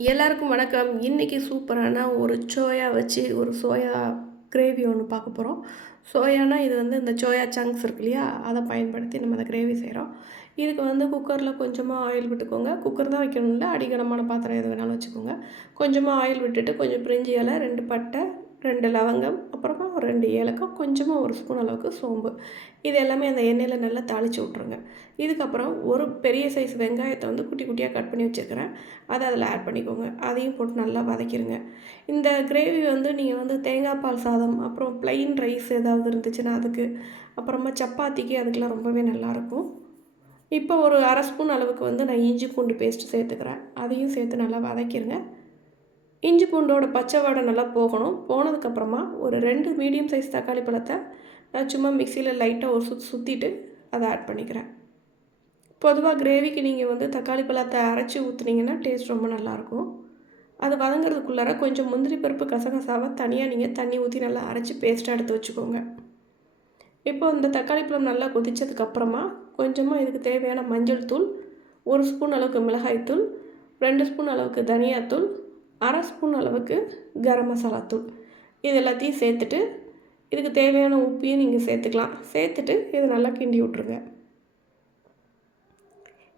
எல்லாருக்கும் வணக்கம். இன்றைக்கி சூப்பரான ஒரு சோயா வச்சு ஒரு சோயா கிரேவி ஒன்று பார்க்க போகிறோம் சோயானா இது வந்து இந்த சோயா சங்க்ஸ் இருக்கு இல்லையா? அதை பயன்படுத்தி நம்ம அந்த கிரேவி செய்கிறோம் இதுக்கு வந்து குக்கரில் கொஞ்சமாக ஆயில் விட்டுக்கோங்க. குக்கர் தான் வைக்கணும்ல. அடிகனமான பாத்திரம் எது வேணாலும் வச்சுக்கோங்க. கொஞ்சமாக ஆயில் விட்டுட்டு கொஞ்சம் பிரிஞ்சி இலை ரெண்டு பட்டை ரெண்டு லவங்கம் அப்புறமா ஒரு ரெண்டு ஏலக்காய் கொஞ்சமாக ஒரு ஸ்பூன் அளவுக்கு சோம்பு. இது எல்லாமே அந்த எண்ணெயில் நல்லா தாளித்து விட்ருங்க இதுக்கப்புறம் ஒரு பெரிய சைஸ் வெங்காயத்தை வந்து குட்டி குட்டியாக கட் பண்ணி வச்சுருக்கிறேன். அதை அதில் ஆட் பண்ணிக்கோங்க. அதையும் போட்டு நல்லா வதக்கிடுங்க இந்த கிரேவி வந்து நீங்கள் வந்து தேங்காய் பால் சாதம் அப்புறம் ப்ளைன் ரைஸ் ஏதாவது இருந்துச்சுன்னா அதுக்கு அப்புறமா சப்பாத்திக்கு அதுக்கெலாம் ரொம்பவே நல்லாயிருக்கும் இப்போ ஒரு அரை ஸ்பூன் அளவுக்கு வந்து நான் இஞ்சி பூண்டு பேஸ்ட்டு சேர்த்துக்கிறேன். அதையும் சேர்த்து நல்லா வதக்கிடுங்க இஞ்சி பூண்டோட பச்சை வாடை நல்லா போகணும். போனதுக்கப்புறமா ஒரு ரெண்டு மீடியம் சைஸ் தக்காளி பழத்தை நான் சும்மா மிக்சியில் லைட்டாக ஒரு சுற்றி சுற்றிட்டு அதை ஆட் பண்ணிக்கிறேன். பொதுவாக கிரேவிக்கு நீங்கள் வந்து தக்காளி பழத்தை அரைச்சி ஊற்றுனீங்கன்னா டேஸ்ட் ரொம்ப நல்லாயிருக்கும் அது வதங்கிறதுக்குள்ளார கொஞ்சம் முந்திரி பருப்பு கசகசாவை தனியாக நீங்கள் தண்ணி ஊற்றி நல்லா அரைச்சி பேஸ்ட்டாக எடுத்து வச்சுக்கோங்க. இப்போ இந்த தக்காளி பழம் நல்லா கொதித்ததுக்கப்புறமா கொஞ்சமாக இதுக்கு தேவையான மஞ்சள் தூள் ஒரு ஸ்பூன் அளவுக்கு மிளகாய்த்தூள் ரெண்டு ஸ்பூன் அளவுக்கு தனியாத்தூள் அரை ஸ்பூன் அளவுக்கு கரம் மசாலா தூள். இது எல்லாத்தையும் சேர்த்துட்டு இதுக்கு தேவையான உப்பையும் நீங்கள் சேர்த்துக்கலாம். சேர்த்துட்டு இதை நல்லா கிண்டி விட்ருங்க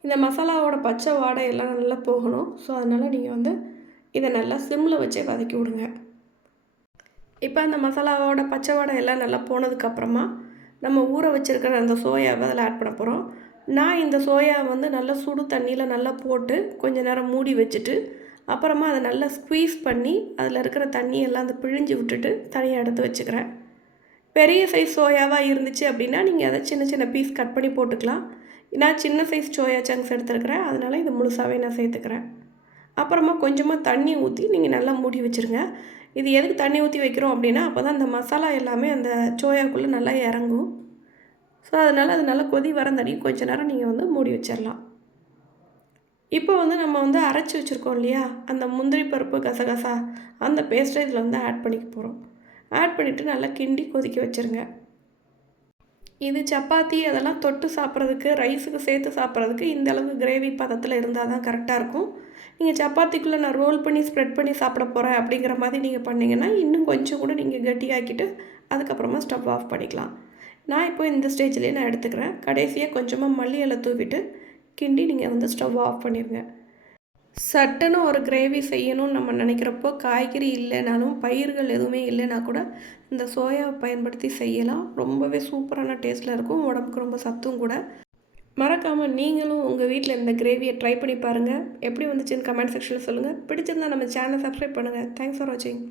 இந்த மசாலாவோட பச்சை வாடை எல்லாம் நல்லா போகணும். ஸோ அதனால் நீங்கள் வந்து இதை நல்லா சிம்மில் வச்சே வதக்கி விடுங்க. இப்போ அந்த மசாலாவோட பச்சை வாடை எல்லாம் நல்லா போனதுக்கப்புறமா நம்ம ஊற வச்சுருக்கிற அந்த சோயாவை அதில் ஆட் பண்ண போகிறோம் நான் இந்த சோயா வந்து நல்லா சுடு தண்ணியில் நல்லா போட்டு கொஞ்ச நேரம் மூடி வச்சுட்டு அப்புறமா அதை நல்லா ஸ்க்வீஸ் பண்ணி அதில் இருக்கிற தண்ணியெல்லாம் அந்த பிழிஞ்சு விட்டுட்டு தனியாக எடுத்து வச்சுக்கிறேன். பெரிய சைஸ் சோயாவாக இருந்துச்சு அப்படின்னா நீங்கள் அதை சின்ன சின்ன பீஸ் கட் பண்ணி போட்டுக்கலாம். நான் சின்ன சைஸ் சோயா சங்க்ஸ் எடுத்துருக்கிறேன். அதனால் இது முழுசாகவே நான் சேர்த்துக்கிறேன். அப்புறமா கொஞ்சமாக தண்ணி ஊற்றி நீங்கள் நல்லா மூடி வச்சுருங்க. இது எதுக்கு தண்ணி ஊற்றி வைக்கிறோம் அப்படின்னா அப்போ தான் அந்த மசாலா எல்லாமே அந்த சோயாக்குள்ளே நல்லா இறங்கும். ஸோ அதனால் அது நல்லா கொதி வரந்தடி கொஞ்ச நேரம் நீங்கள் வந்து மூடி வச்சிடலாம் இப்போ வந்து நம்ம வந்து அரைச்சி வச்சுருக்கோம் இல்லையா? அந்த முந்திரி பருப்பு கசகசா அந்த பேஸ்ட்டை இதில் வந்து ஆட் பண்ணிக்க போகிறோம் ஆட் பண்ணிவிட்டு நல்லா கிண்டி கொதிக்க வச்சுருங்க. இது சப்பாத்தி அதெல்லாம் தொட்டு சாப்பிட்றதுக்கு ரைஸுக்கு சேர்த்து சாப்பிட்றதுக்கு இந்த அளவுக்கு கிரேவி பதத்தில் இருந்தால் தான் கரெக்டாக இருக்கும். நீங்கள் சப்பாத்திக்குள்ளே நான் ரோல் பண்ணி ஸ்ப்ரெட் பண்ணி சாப்பிட போகிறேன் அப்படிங்கிற மாதிரி நீங்கள் பண்ணிங்கன்னா இன்னும் கொஞ்சம் கூட நீங்கள் கட்டியாக்கிட்டு அதுக்கப்புறமா ஸ்டவ் ஆஃப் பண்ணிக்கலாம். நான் இப்போ இந்த ஸ்டேஜ்லேயே நான் எடுத்துக்கிறேன். கடைசியாக கொஞ்சமாக மல்லி இலை தூவிட்டு கிண்டி நீங்கள் வந்து ஸ்டவ் ஆஃப் பண்ணிடுங்க சட்டுன்னு ஒரு கிரேவி செய்யணும்னு நம்ம நினைக்கிறப்போ காய்கறி இல்லைனாலும் பயிர்கள் எதுவுமே இல்லைனா கூட இந்த சோயாவை பயன்படுத்தி செய்யலாம். ரொம்பவே சூப்பரான டேஸ்ட்டில் இருக்கும். உடம்புக்கு ரொம்ப சத்தும் கூட. மறக்காமல் நீங்களும் உங்கள் வீட்டில் இந்த கிரேவியை ட்ரை பண்ணி பாருங்கள் எப்படி வந்துச்சுன்னு கமெண்ட் செக்ஷனில் சொல்லுங்கள் பிடிச்சிருந்தா நம்ம சேனலை சப்ஸ்கிரைப் பண்ணுங்கள் தேங்க்ஸ் ஃபார் வாட்சிங்